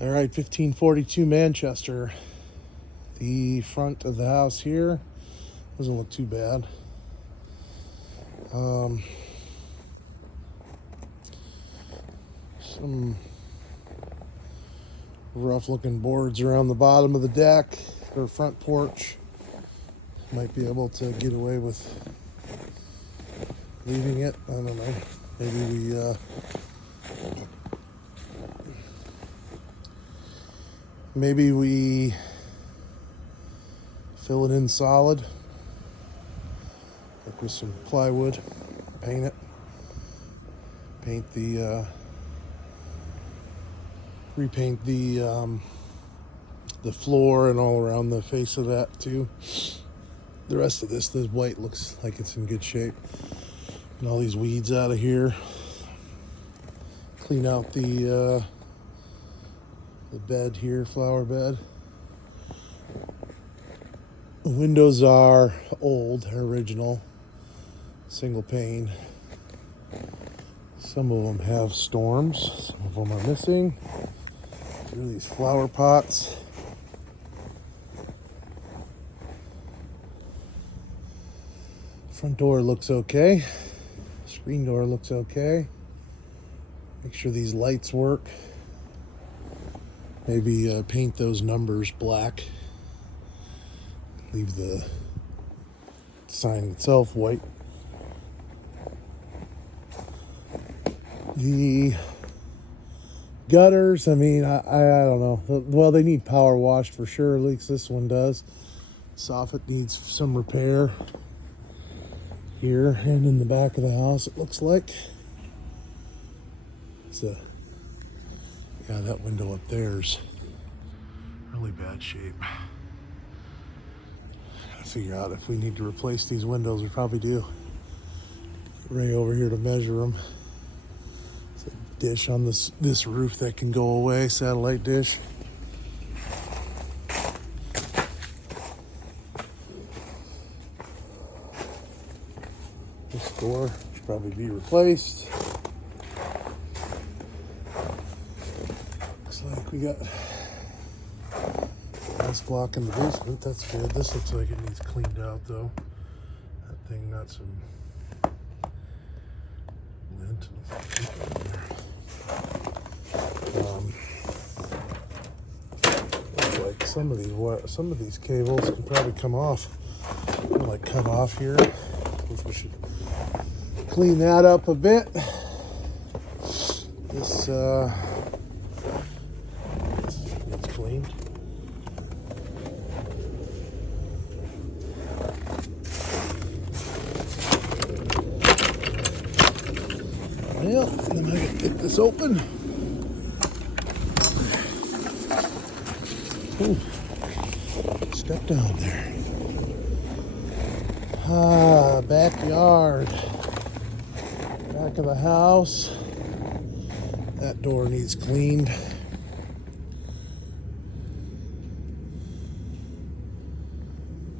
All right, 1542 Manchester. The front of the house here doesn't look too bad. Some rough looking boards around the bottom of the deck or front porch. Might be able to get away with leaving it. I don't know. Maybe we fill it in solid, like with some plywood, paint it, repaint the floor and all around the face of that too. The rest of this white looks like it's in good shape. And all these weeds out of here. Clean out the bed here, flower bed. The windows are old, original, single pane. Some of them have storms, some of them are missing. Here are these flower pots. Front door looks okay. Screen door looks okay. Make sure these lights work. Maybe paint those numbers black. Leave the sign itself white. The gutters, I don't know. Well, they need power washed for sure. At least this one does. Soffit needs some repair. Here and in the back of the house, it looks like. Yeah, that window up there's really bad shape. Gotta figure out if we need to replace these windows. We probably do. Get Ray over here to measure them. It's a dish on this roof that can go away, satellite dish. This door should probably be replaced. Looks like we got glass block in the basement. That's good. This looks like it needs cleaned out though. That thing got some lint looks like some of these cables can probably come off. Like cut off here. We should clean that up a bit. This it's cleaned. Well, then I can get this open. Ooh, step down there. Backyard. Back of the house. That door needs cleaned.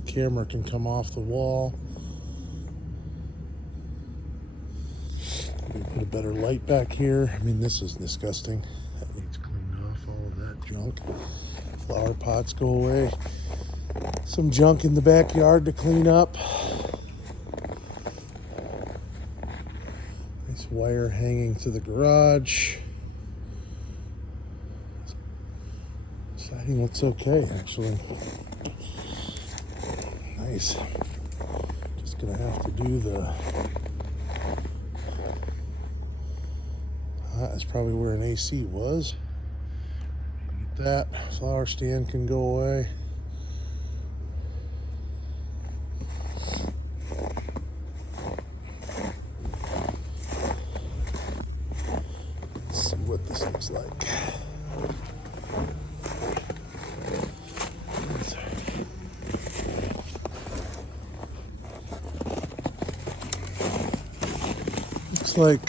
Camera can come off the wall. Maybe put a better light back here. This is disgusting. That needs cleaned off, all of that junk. Flower pots go away. Some junk in the backyard to clean up. Nice wire hanging to the garage. Siding looks okay, actually. Nice. Just gonna have to do that's probably where an AC was. Get that. Flower stand can go away. Let's see what this looks like. Looks like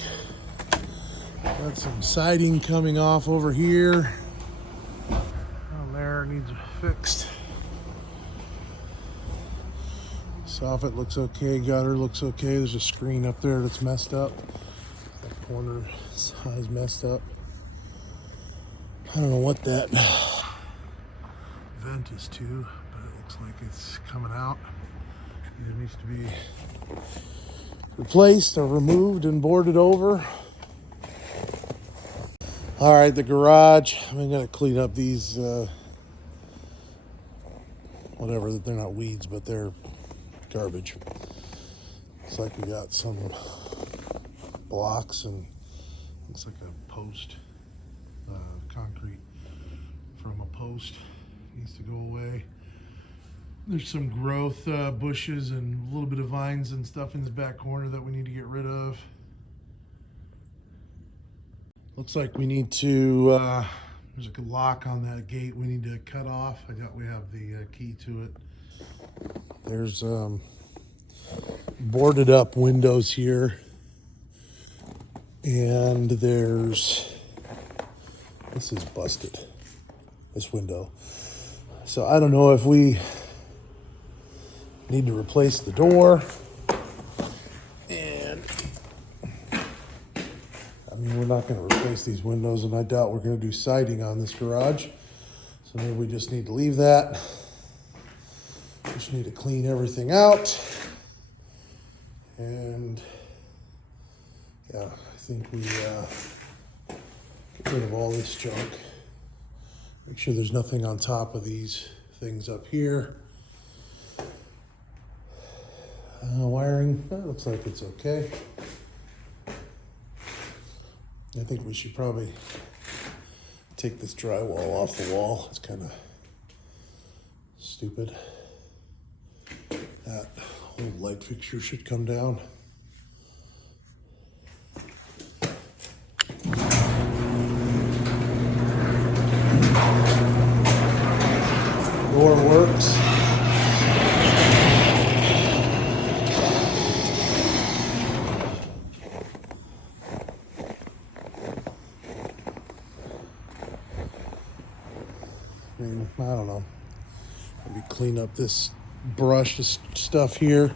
got some siding coming off over here. Down there needs fixed. Soffit looks okay, gutter looks okay. There's a screen up there that's messed up. That corner is messed up. I don't know what that vent is to, but it looks like it's coming out. It needs to be replaced or removed and boarded over. All right, the garage. I'm gonna clean up these, whatever. They're not weeds, but they're garbage. Looks like we got some blocks and looks like a post, concrete from a post needs to go away. There's some growth, bushes and a little bit of vines and stuff in this back corner that we need to get rid of. Looks like we need to, there's a lock on that gate we need to cut off. I doubt we have the key to it. There's boarded up windows here. And this is busted, this window. So I don't know if we need to replace the door. And I mean, we're not going to replace these windows, and I doubt we're going to do siding on this garage. So maybe we just need to leave that. Just need to clean everything out. And yeah, I think we get rid of all this junk. Make sure there's nothing on top of these things up here. Wiring, that looks like it's okay. I think we should probably take this drywall off the wall. It's kind of stupid. That whole light fixture should come down. Door works. I mean, I don't know. Maybe clean up this brush, this stuff here.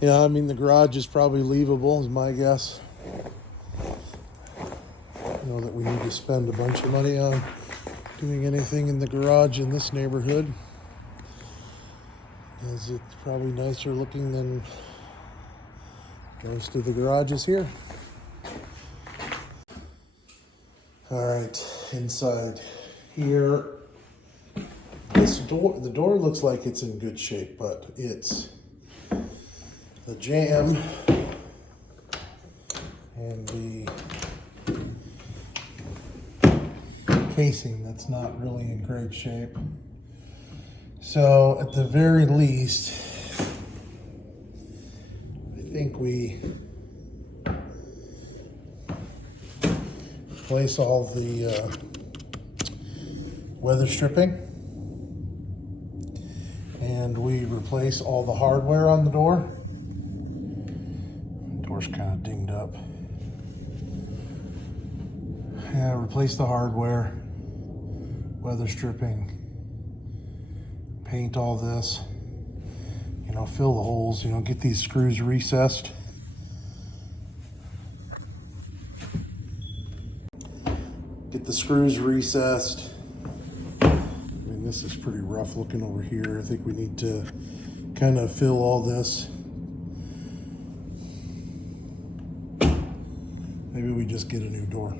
Yeah, I mean, the garage is probably leavable, is my guess. I know that we need to spend a bunch of money on doing anything in the garage in this neighborhood, as it's probably nicer looking than most of the garages here. All right, inside here, the door looks like it's in good shape, but it's the jamb and the casing that's not really in great shape. So at the very least, I think we replace all the weather stripping, and we replace all the hardware on the door. The door's kind of dinged up. Yeah, replace the hardware, weather stripping, paint all this, fill the holes, get these screws recessed. Get the screws recessed. I mean, this is pretty rough looking over here. I think we need to kind of fill all this. Maybe we just get a new door.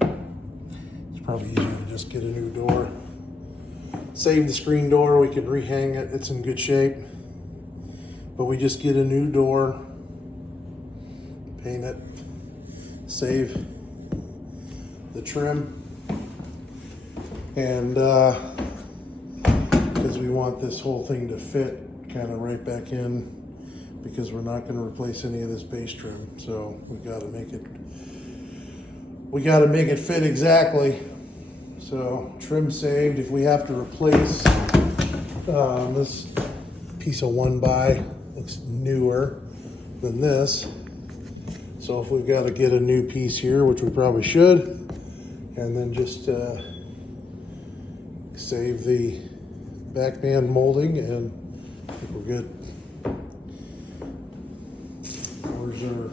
It's probably easier to just get a new door. Save the screen door, we can rehang it, it's in good shape. But we just get a new door, paint it, save the trim, and because we want this whole thing to fit kind of right back in, because we're not going to replace any of this base trim, so we got to make it fit exactly. So trim saved. If we have to replace this piece of 1x, looks newer than this. So if we've got to get a new piece here, which we probably should, and then just save the back band molding, and I think we're good. Doors are,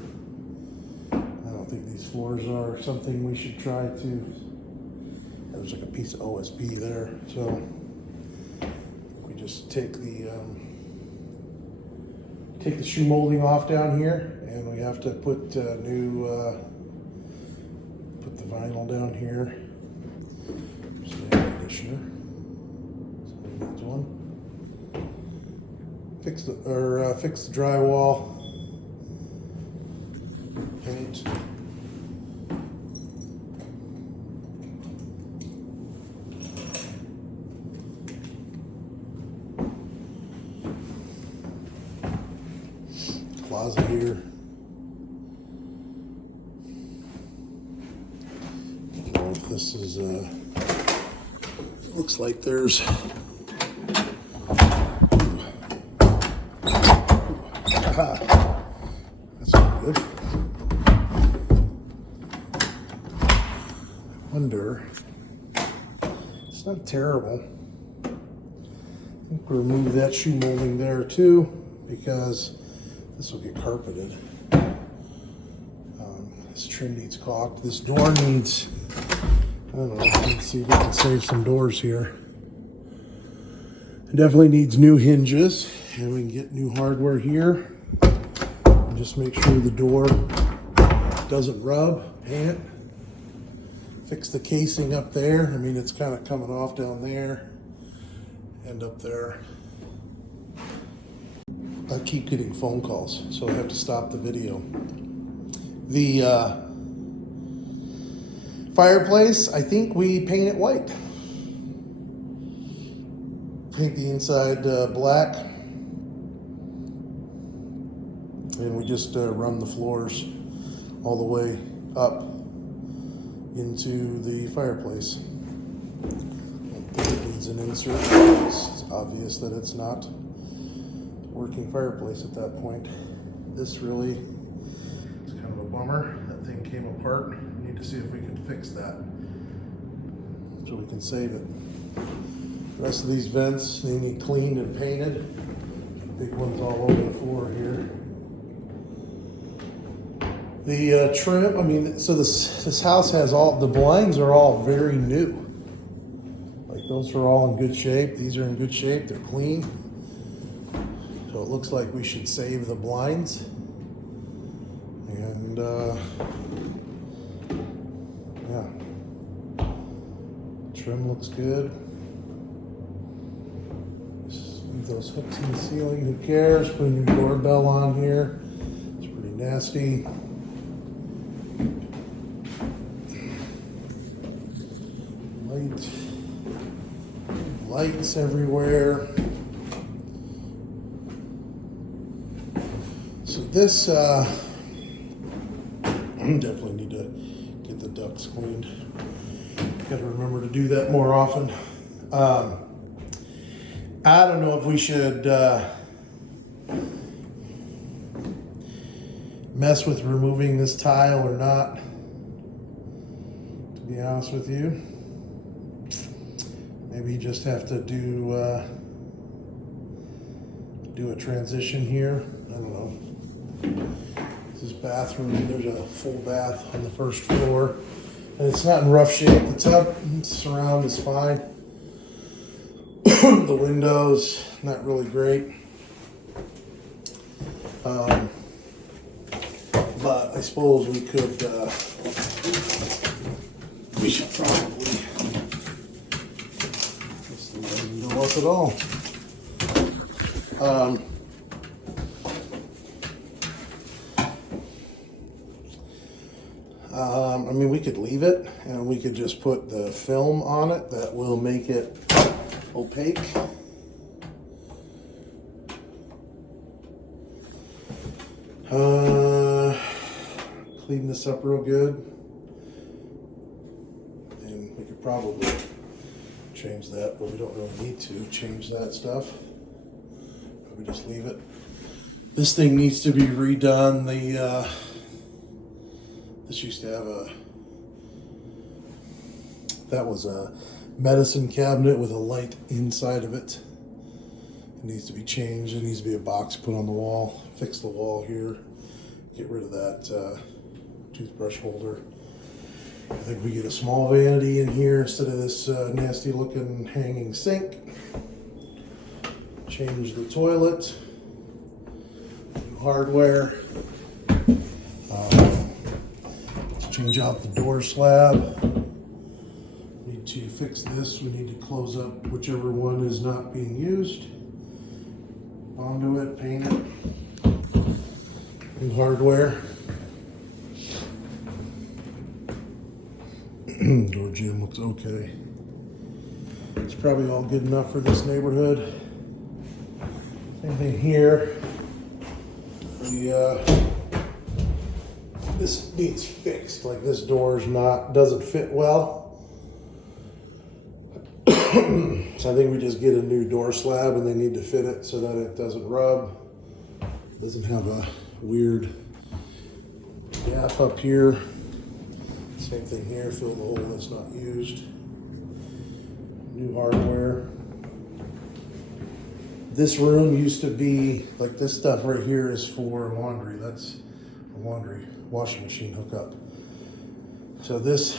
I don't think these floors are something we should try to. There's like a piece of OSB there, so we just take the shoe molding off down here, and we have to put put the vinyl down here. There's the air conditioner. Somebody needs one. Fix the drywall. Paint. Closet here. I don't know if this is looks like there's that's not good. I wonder, it's not terrible. I think we'll remove that shoe molding there too, because this will get carpeted. This trim needs caulked. This door needs, I don't know, let's see if we can save some doors here. It definitely needs new hinges, and we can get new hardware here. And just make sure the door doesn't rub, paint it. Fix the casing up there. I mean, it's kind of coming off down there and up there. I keep getting phone calls, so I have to stop the video. The fireplace, I think we paint it white. Paint the inside black. And we just run the floors all the way up into the fireplace. I don't think it needs an insert. It's obvious that it's not working fireplace at that point. This really is kind of a bummer. That thing came apart. We need to see if we can fix that so we can save it. The rest of these vents, they need cleaned and painted. Big ones all over the floor here. The trim, I mean, so this house has all, the blinds are all very new. Like those are all in good shape. These are in good shape, they're clean. So it looks like we should save the blinds. And yeah, trim looks good. Just leave those hooks in the ceiling, who cares? Put a new doorbell on here. It's pretty nasty. Lights everywhere. So this, definitely need to get the ducts cleaned. Gotta remember to do that more often. I don't know if we should mess with removing this tile or not, to be honest with you. Maybe you just have to do a transition here. I don't know. This is bathroom. There's a full bath on the first floor, and it's not in rough shape. The tub surround is fine. The windows, not really great. But I suppose we could. We should probably. Doesn't go up at all. I mean, we could leave it and we could just put the film on it that will make it opaque. Clean this up real good, and we could probably change that, but we don't really need to change that stuff. We just leave it. This thing needs to be redone. This used to have that was a medicine cabinet with a light inside of it. It needs to be changed. It needs to be a box put on the wall. Fix the wall here. Get rid of that 2 toothbrush holder. I think we get a small vanity in here instead of this nasty looking hanging sink. Change the toilet. New hardware. Let's change out the door slab. Need to fix this. We need to close up whichever one is not being used. Onto it, paint it. New hardware. Door jamb looks okay. It's probably all good enough for this neighborhood. Same thing here. This needs fixed. Like this door's doesn't fit well. So I think we just get a new door slab and they need to fit it so that it doesn't rub. It doesn't have a weird gap up here. Same thing here, fill the hole that's not used. New hardware. This room used to be, like this stuff right here is for laundry. That's a laundry washing machine hookup. So this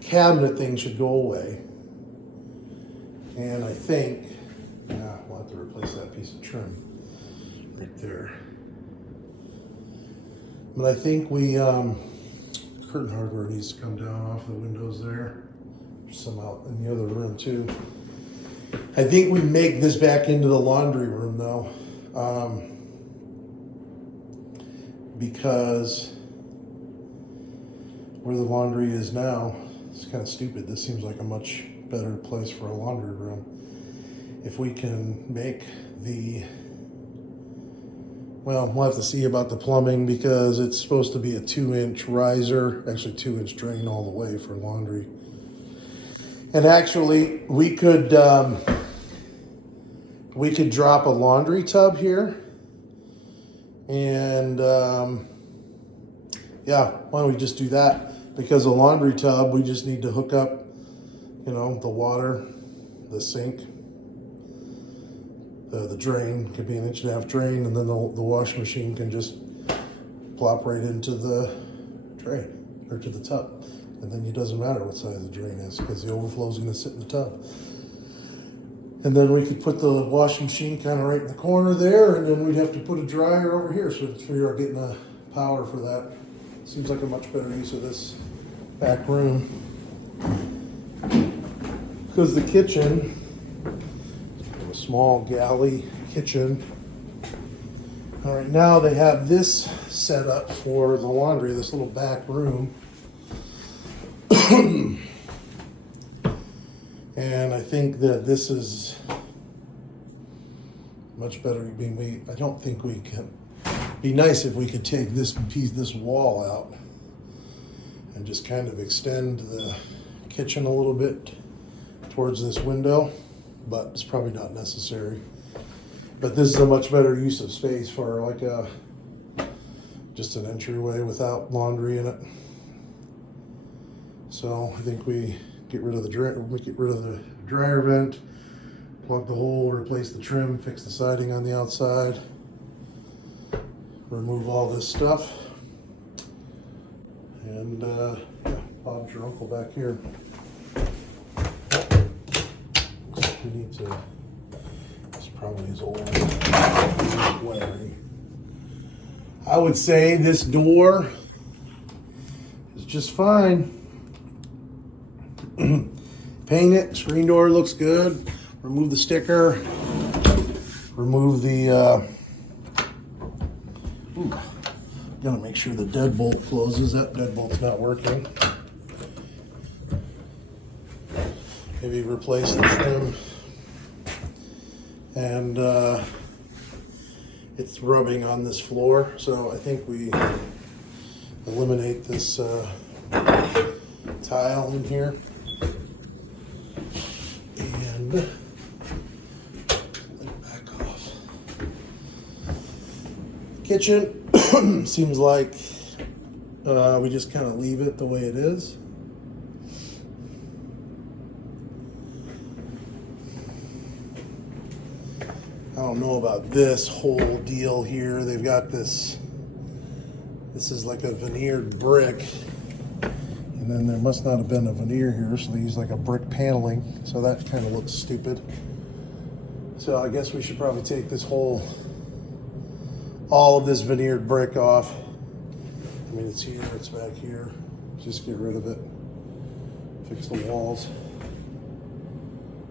cabinet thing should go away. And I think, we'll have to replace that piece of trim right there. But I think curtain hardware needs to come down off the windows there. There's some out in the other room too. I think we make this back into the laundry room though. Because where the laundry is now, it's kind of stupid. This seems like a much better place for a laundry room. If we can make well, we'll have to see about the plumbing because it's supposed to be a 2-inch riser, actually 2-inch drain all the way for laundry. And actually we could drop a laundry tub here. And yeah, why don't we just do that? Because a laundry tub, we just need to hook up, the water, the sink, the drain could be an 1.5 inch drain, and then the washing machine can just plop right into the drain or to the tub. And then it doesn't matter what size the drain is because the overflow is going to sit in the tub. And then we could put the washing machine kind of right in the corner there, and then we'd have to put a dryer over here. So we'd figure out getting a power for that. Seems like a much better use of this back room. Because the kitchen, a small galley kitchen. All right, now they have this set up for the laundry, this little back room. And I think that this is much better. I don't think we can. Be nice if we could take this wall out and just kind of extend the kitchen a little bit towards this window, but it's probably not necessary. But this is a much better use of space for like just an entryway without laundry in it. So I think we get rid of the dryer vent, plug the hole, replace the trim, fix the siding on the outside, remove all this stuff, and yeah, Bob's your uncle back here. We need to. This probably is old wiring. I would say this door is just fine. Paint it. Screen door looks good. Remove the sticker. Remove the. Gotta make sure the deadbolt closes. That deadbolt's not working. Maybe replace the trim. And it's rubbing on this floor, so I think we eliminate this tile in here. And back off. Kitchen seems like we just kind of leave it the way it is. I don't know about this whole deal here. They've got this This is like a veneered brick. And then there must not have been a veneer here, so they use like a brick paneling. So that kind of looks stupid. So I guess we should probably take this all of this veneered brick off. I mean, it's here, it's back here. Just get rid of it. Fix the walls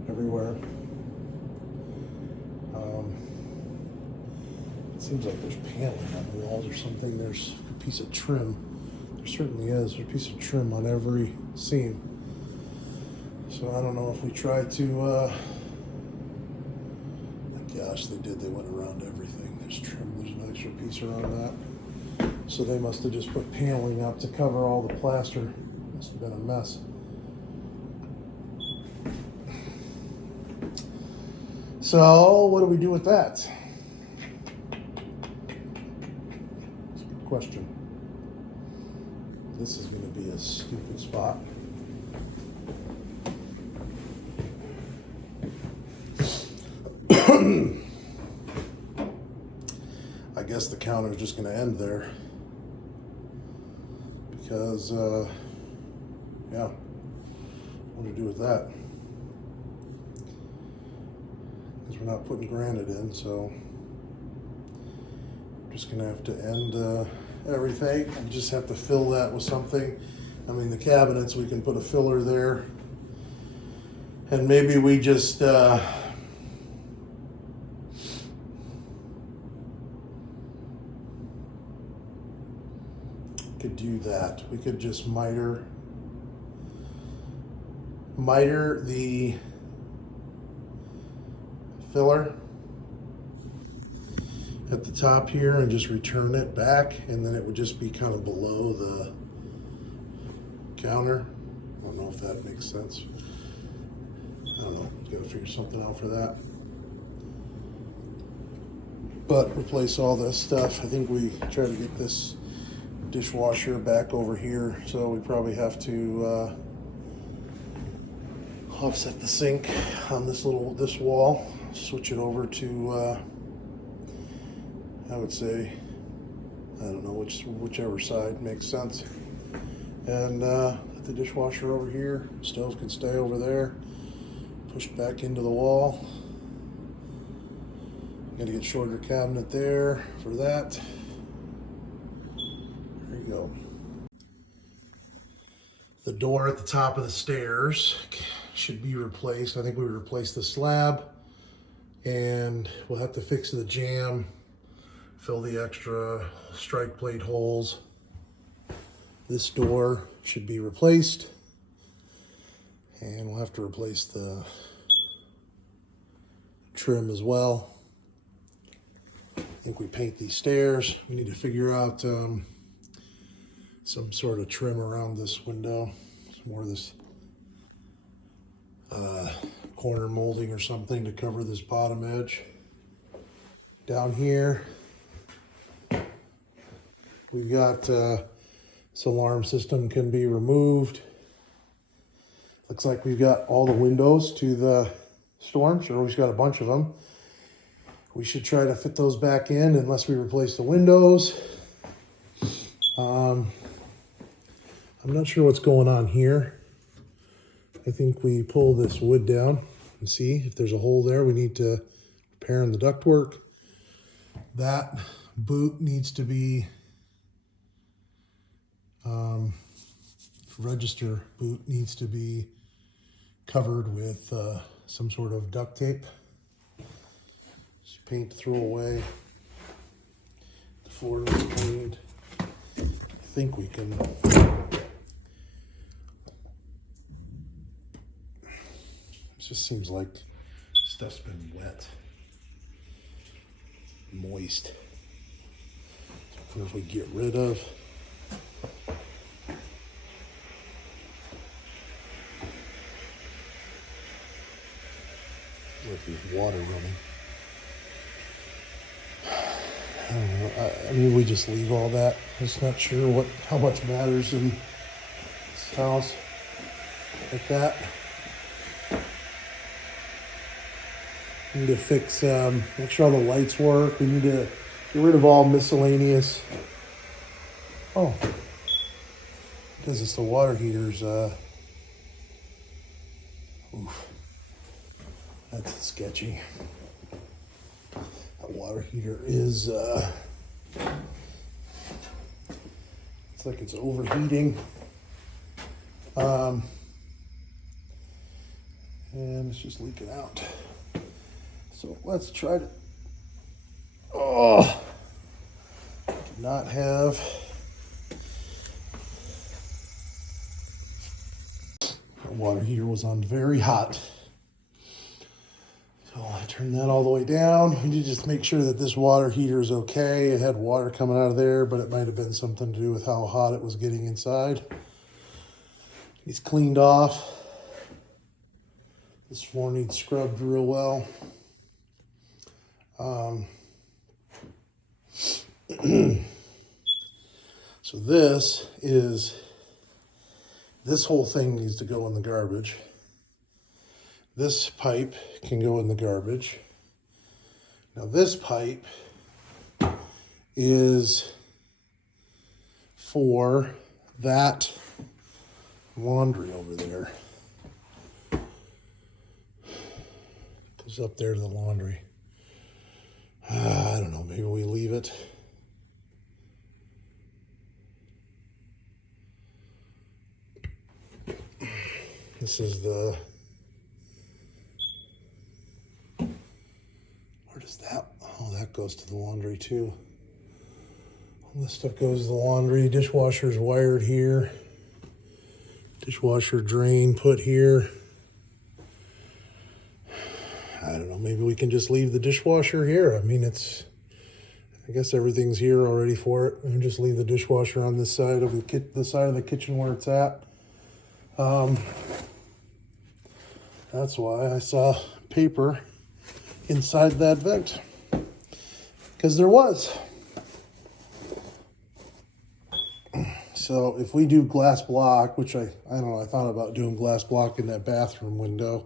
everywhere. It seems like there's paneling on the walls or something. There's a piece of trim. There certainly is. There's a piece of trim on every seam. So I don't know if we try to, gosh, they did. They went around everything. There's trim. There's an extra piece around that. So they must have just put paneling up to cover all the plaster. Must have been a mess. So what do we do with that? That's a good question. This is going to be a stupid spot. I guess the counter is just going to end there because, yeah, what do we do with that? Because we're not putting granite in, so I'm just going to have to end everything. I just have to fill that with something. I mean, the cabinets, we can put a filler there, and maybe we just could do that. We could just miter the filler at the top here and just return it back, and then it would just be kind of below the counter. I don't know if that makes sense. I don't know. Gotta figure something out for that. But replace all this stuff. I think we try to get this dishwasher back over here, so we probably have to offset the sink on this wall, switch it over to I would say, I don't know, whichever side makes sense, and put the dishwasher over here. Stove can stay over there, pushed back into the wall. Got to get shorter cabinet there for that. There you go. The door at the top of the stairs should be replaced. I think we replaced the slab, and we'll have to fix the jamb, fill the extra strike plate holes. This door should be replaced, and we'll have to replace the trim as well. I think we paint these stairs. We need to figure out some sort of trim around this window, some more of this corner molding or something to cover this bottom edge. Down here, we've got this alarm system can be removed. Looks like we've got all the windows to the storms, or we've got a bunch of them. We should try to fit those back in unless we replace the windows. I'm not sure what's going on here. I think we pull this wood down and see if there's a hole there. We need to repair in the ductwork. That boot needs to be, register boot needs to be covered with some sort of duct tape. Just paint to throw away. The floor needs cleaned. I think we can. It just seems like stuff's been wet, moist. So if we get rid of like there's water running. I don't know. I mean, we just leave all that. I'm just not sure how much matters in this house like that. We need to fix, make sure all the lights work. We need to get rid of all miscellaneous Oh, because it's the water heaters. Oof, that's sketchy. That water heater is, it's like it's overheating. And it's just leaking out. So let's try to, oh, did not have, the water heater was on very hot. So I turned that all the way down. We need to just make sure that this water heater is okay. It had water coming out of there, but it might have been something to do with how hot it was getting inside. It's cleaned off. This floor needs scrubbed real well. So this whole thing needs to go in the garbage. This pipe can go in the garbage. Now this pipe is for that laundry over there. Goes up there to the laundry. I don't know, maybe we leave it. This is the, where does that, oh, that goes to the laundry too. All this stuff goes to the laundry. Dishwasher's wired here. Dishwasher drain put here. I don't know, maybe we can just leave the dishwasher here. I mean, I guess everything's here already for it. And just leave the dishwasher on this side of the side of the kitchen where it's at. That's why I saw paper inside that vent, because there was. So if we do glass block, which I don't know, I thought about doing glass block in that bathroom window.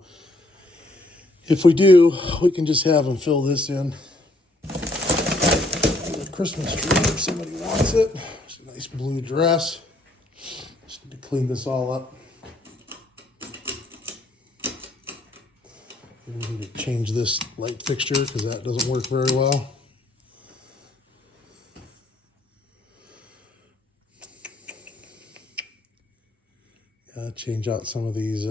If we do, we can just have them fill this in. The Christmas tree, if somebody wants it. It's a nice blue dress. Just need to clean this all up. We need to change this light fixture because that doesn't work very well. Gotta change out some of these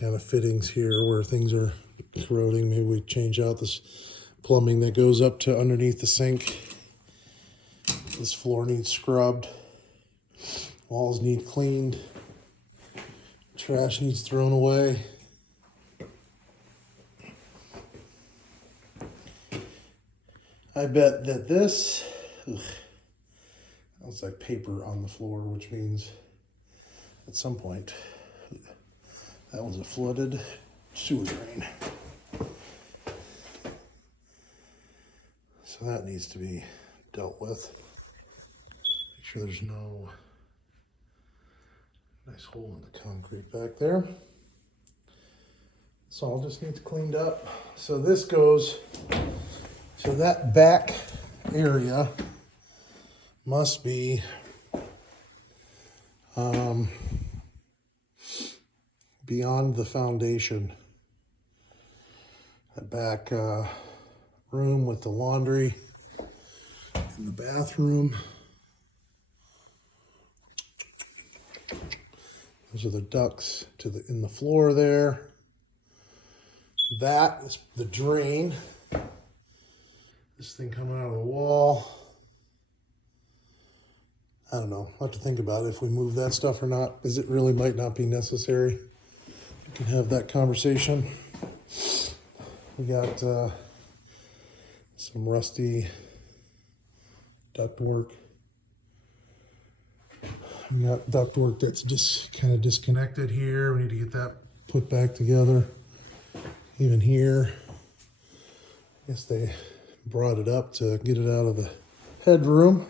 kind of fittings here where things are corroding. Maybe we change out this plumbing that goes up to underneath the sink. This floor needs scrubbed. Walls need cleaned. Trash needs thrown away. I bet that this, looks like paper on the floor, which means at some point that was a flooded sewer drain. So that needs to be dealt with. Make sure there's no nice hole in the concrete back there. This all just needs cleaned up. So this goes, so that back area must be beyond the foundation. That back room with the laundry and the bathroom. Those are the ducts in the floor there. That is the drain. This thing coming out of the wall. I don't know. I'll have to think about it if we move that stuff or not, because it really might not be necessary. We can have that conversation. We got some rusty ductwork. We got ductwork that's just kind of disconnected here. We need to get that put back together. Even here, I guess they brought it up to get it out of the headroom.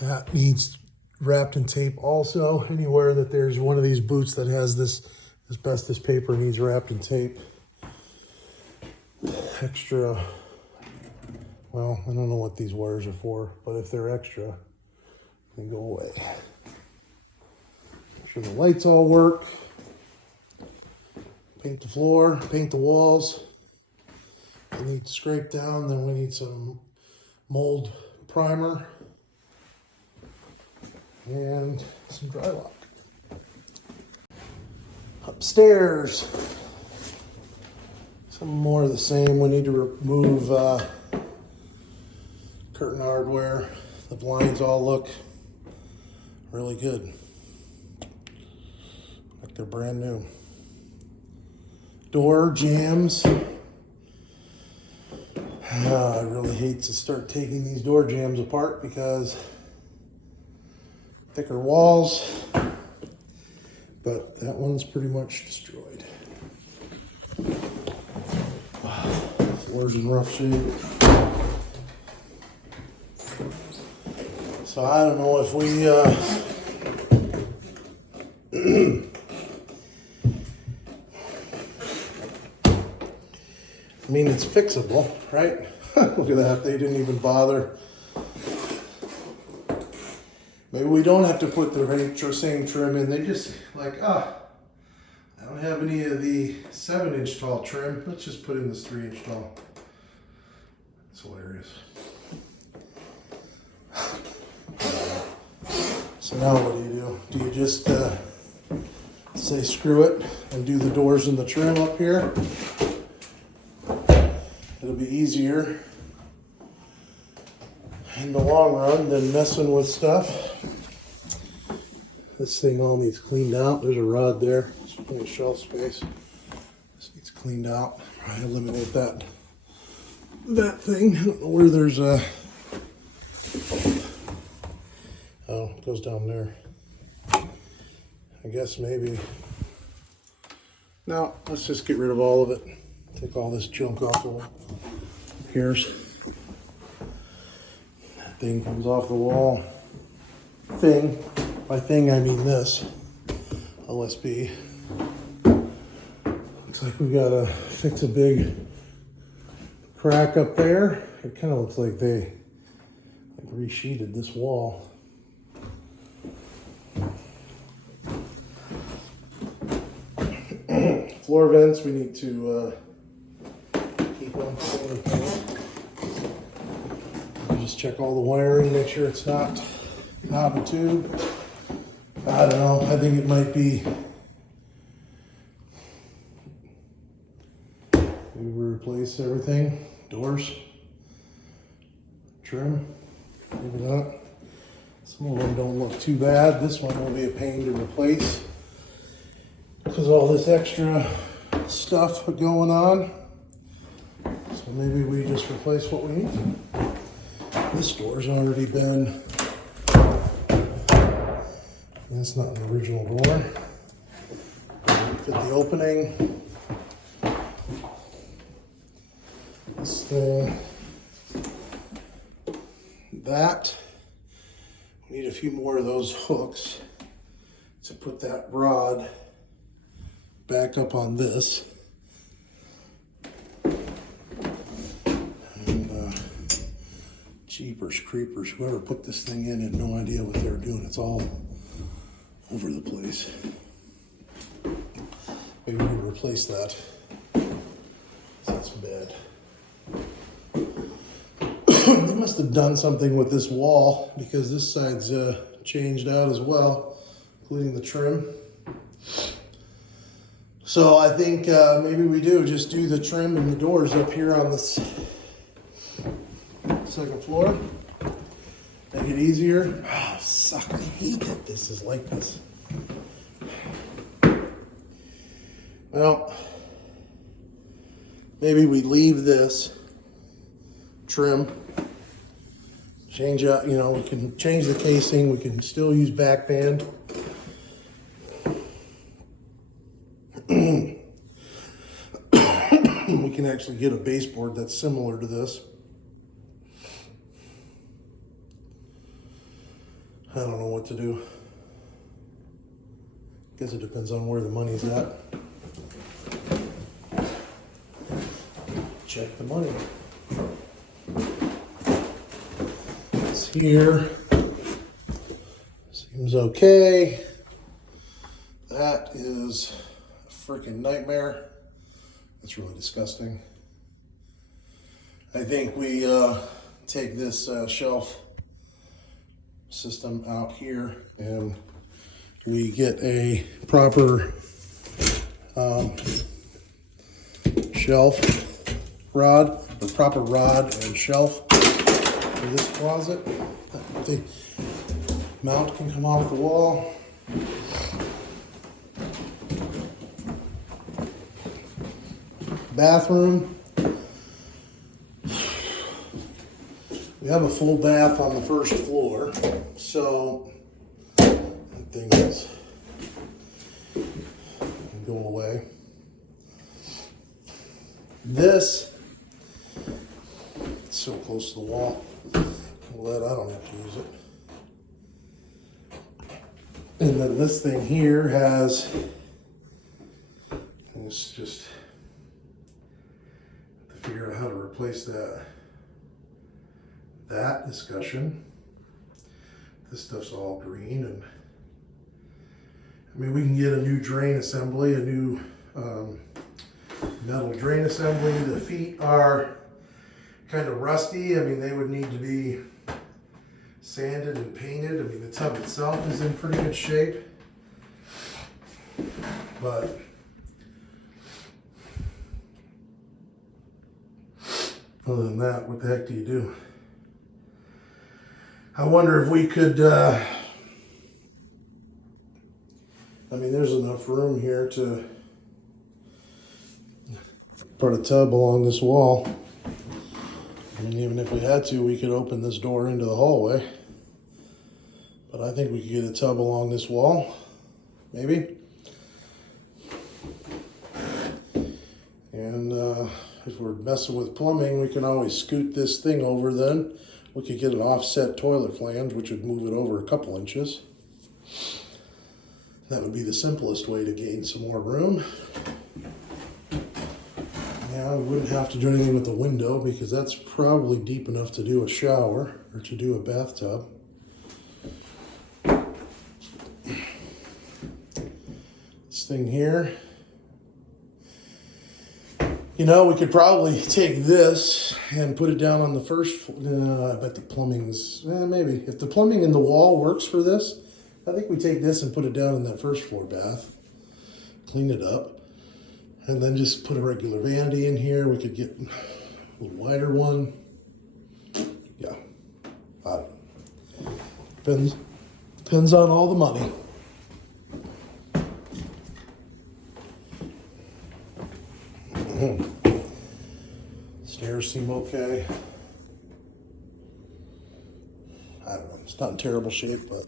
That needs wrapped in tape also. Anywhere that there's one of these boots that has this asbestos paper needs wrapped in tape. Extra Well, I don't know what these wires are for, but if they're extra, they go away. Make sure the lights all work. Paint the floor, paint the walls. We need to scrape down, then we need some mold primer and some dry lock. Upstairs, some more of the same. We need to remove curtain hardware. The blinds all look really good, like they're brand new. Door jambs. I really hate to start taking these door jambs apart because thicker walls, but that one's pretty much destroyed. Floor's in rough shape. So I don't know if we I mean, it's fixable, right? Look at that, they didn't even bother. Maybe we don't have to put the same trim in. They just like, I don't have any of the 7-inch tall trim. Let's just put in this 3-inch tall. It's hilarious. So now what do? Do you just say screw it and do the doors and the trim up here? It'll be easier in the long run than messing with stuff. This thing all needs cleaned out. There's a rod there. There's plenty of shelf space. This needs cleaned out. I eliminate that thing. I don't know where there's a. Oh, it goes down there. I guess maybe. No, let's just get rid of all of it. Take all this junk off the wall. Here's that thing comes off the wall. Thing. By thing I mean this. OSB. Looks like we gotta fix a big crack up there. It kind of looks like they resheeted this wall. Floor vents, we need to keep them. Just check all the wiring, make sure it's not knob and tube. I don't know, I think it might be. Maybe we replace everything, doors, trim, maybe not. Some of them don't look too bad. This one will be a pain to replace because all this extra stuff going on. So maybe we just replace what we need to. This door's already been, it's not an original door. Doesn't fit the opening. This thing, that. We need a few more of those hooks to put that rod back up on this. And jeepers creepers, whoever put this thing in had no idea what they were doing. It's all over the place. Maybe we can replace that. That's bad. They must have done something with this wall because this side's changed out as well, including the trim. So I think maybe we just do the trim and the doors up here on this second floor. Make it easier. Oh, suck, I hate that this is like this. Well, maybe we leave this trim, change out, you know, we can change the casing, we can still use back band. We can actually get a baseboard that's similar to this. I don't know what to do. Guess it depends on where the money's at. Check the money. here seems okay. That is a freaking nightmare. That's really disgusting. I think we take this shelf system out here and we get a proper shelf rod, or proper rod and shelf for this closet. The mount can come off the wall. Bathroom. We have a full bath on the first floor, so that thing is go away. This, it's so close to the wall, I don't have to use it. And then this thing here has, it's just to figure out how to replace that discussion. This stuff's all green, and I mean, we can get a new drain assembly, a new metal drain assembly. The feet are kind of rusty. I mean, they would need to be sanded and painted. I mean, the tub itself is in pretty good shape, but other than that, what the heck do you do? I wonder if we could, I mean, there's enough room here to put a tub along this wall. I mean, even if we had to, we could open this door into the hallway. But I think we could get a tub along this wall, maybe. And if we're messing with plumbing, we can always scoot this thing over then. We could get an offset toilet flange, which would move it over a couple inches. That would be the simplest way to gain some more room. Yeah, we wouldn't have to do anything with the window because that's probably deep enough to do a shower or to do a bathtub. This thing here, you know, we could probably take this and put it down on the first floor. I bet the plumbing's, maybe. If the plumbing in the wall works for this, I think we take this and put it down in that first floor bath, clean it up, and then just put a regular vanity in here. We could get a little wider one. Yeah, I don't know. Depends on all the money. Stairs seem okay. I don't know, it's not in terrible shape, but